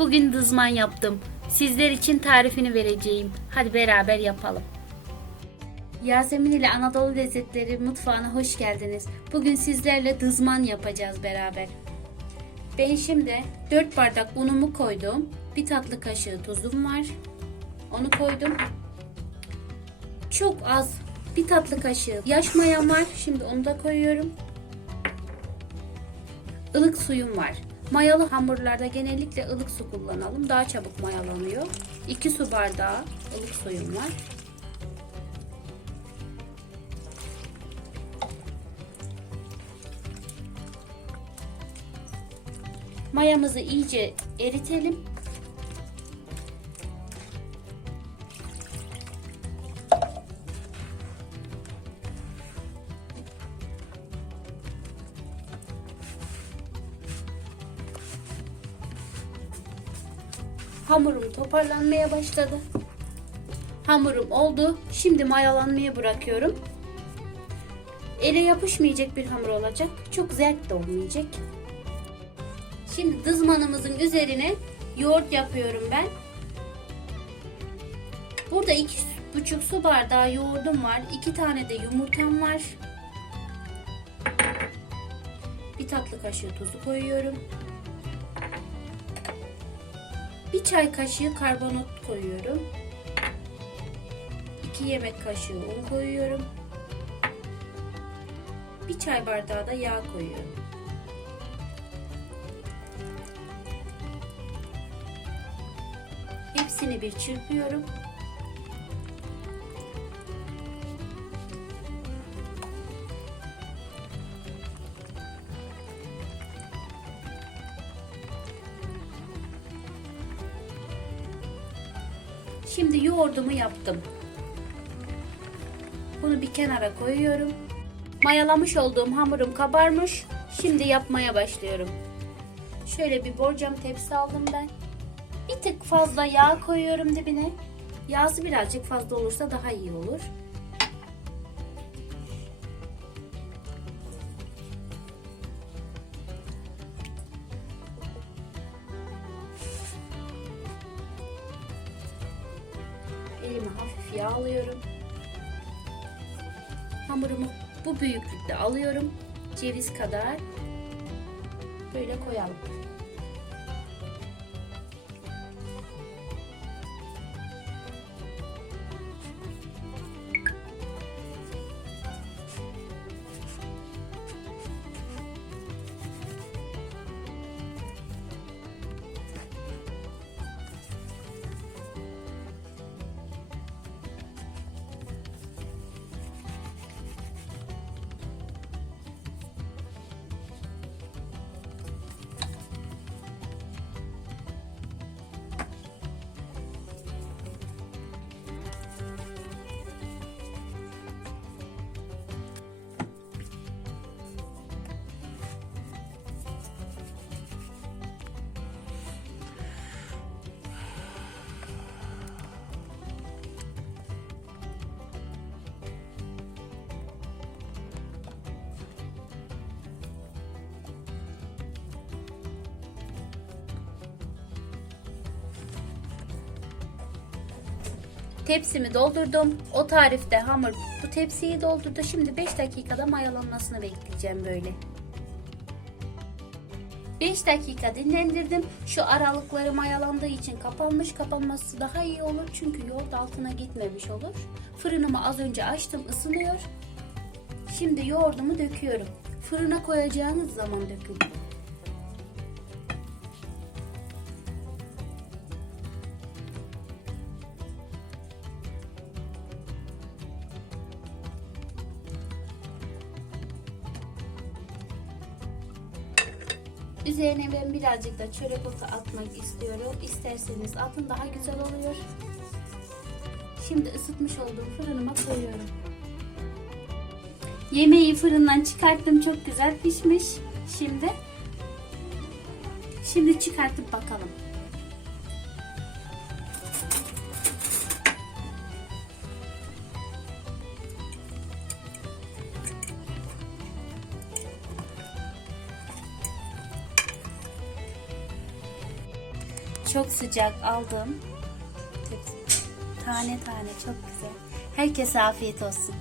Bugün dızman yaptım. Sizler için tarifini vereceğim. Hadi beraber yapalım. Yasemin ile Anadolu Lezzetleri mutfağına hoş geldiniz. Bugün sizlerle dızman yapacağız beraber. Ben şimdi 4 bardak unumu koydum. Bir tatlı kaşığı tuzum var. Onu koydum. Çok az bir tatlı kaşığı yaş mayam var. Şimdi onu da koyuyorum. Ilık suyum var. Mayalı hamurlarda genellikle ılık su kullanalım. Daha çabuk mayalanıyor. 2 su bardağı ılık suyum var. Mayamızı iyice eritelim. Hamurum toparlanmaya başladı. Hamurum oldu. Şimdi mayalanmaya bırakıyorum. Ele yapışmayacak bir hamur olacak. Çok sert de olmayacak. Şimdi dızmanımızın üzerine yoğurt yapıyorum ben. Burada iki buçuk su bardağı yoğurdum var. iki tane de yumurtam var. Bir tatlı kaşığı tuzu koyuyorum. Bir çay kaşığı karbonat koyuyorum. 2 yemek kaşığı un koyuyorum. Bir çay bardağı da yağ koyuyorum. Hepsini bir çırpıyorum. Şimdi yoğurdumu yaptım. Bunu bir kenara koyuyorum. Mayalamış olduğum hamurum kabarmış. Şimdi yapmaya başlıyorum. Şöyle bir borcam tepsi aldım ben. Bir tık fazla yağ koyuyorum dibine. Yağsı birazcık fazla olursa daha iyi olur. Elime hafif yağ alıyorum. Hamurumu bu büyüklükte alıyorum. Ceviz kadar. Böyle koyalım. Tepsimi doldurdum. O tarifte hamur bu tepsiyi doldurdu. Şimdi 5 dakikada mayalanmasını bekleyeceğim böyle. 5 dakika dinlendirdim. Şu aralıkları mayalandığı için kapanmış. Kapanması daha iyi olur. Çünkü yoğurt altına gitmemiş olur. Fırınımı az önce açtım. ısınıyor. Şimdi yoğurdumu döküyorum. Fırına koyacağınız zaman dökün. Üzerine ben birazcık da çörek otu atmak istiyorum. İsterseniz atın daha güzel oluyor. Şimdi ısıtmış olduğum fırınıma koyuyorum. Yemeği fırından çıkarttım. Çok güzel pişmiş. Şimdi Şimdi çıkartıp bakalım. Çok sıcak aldım. Tane tane çok güzel. Herkese afiyet olsun.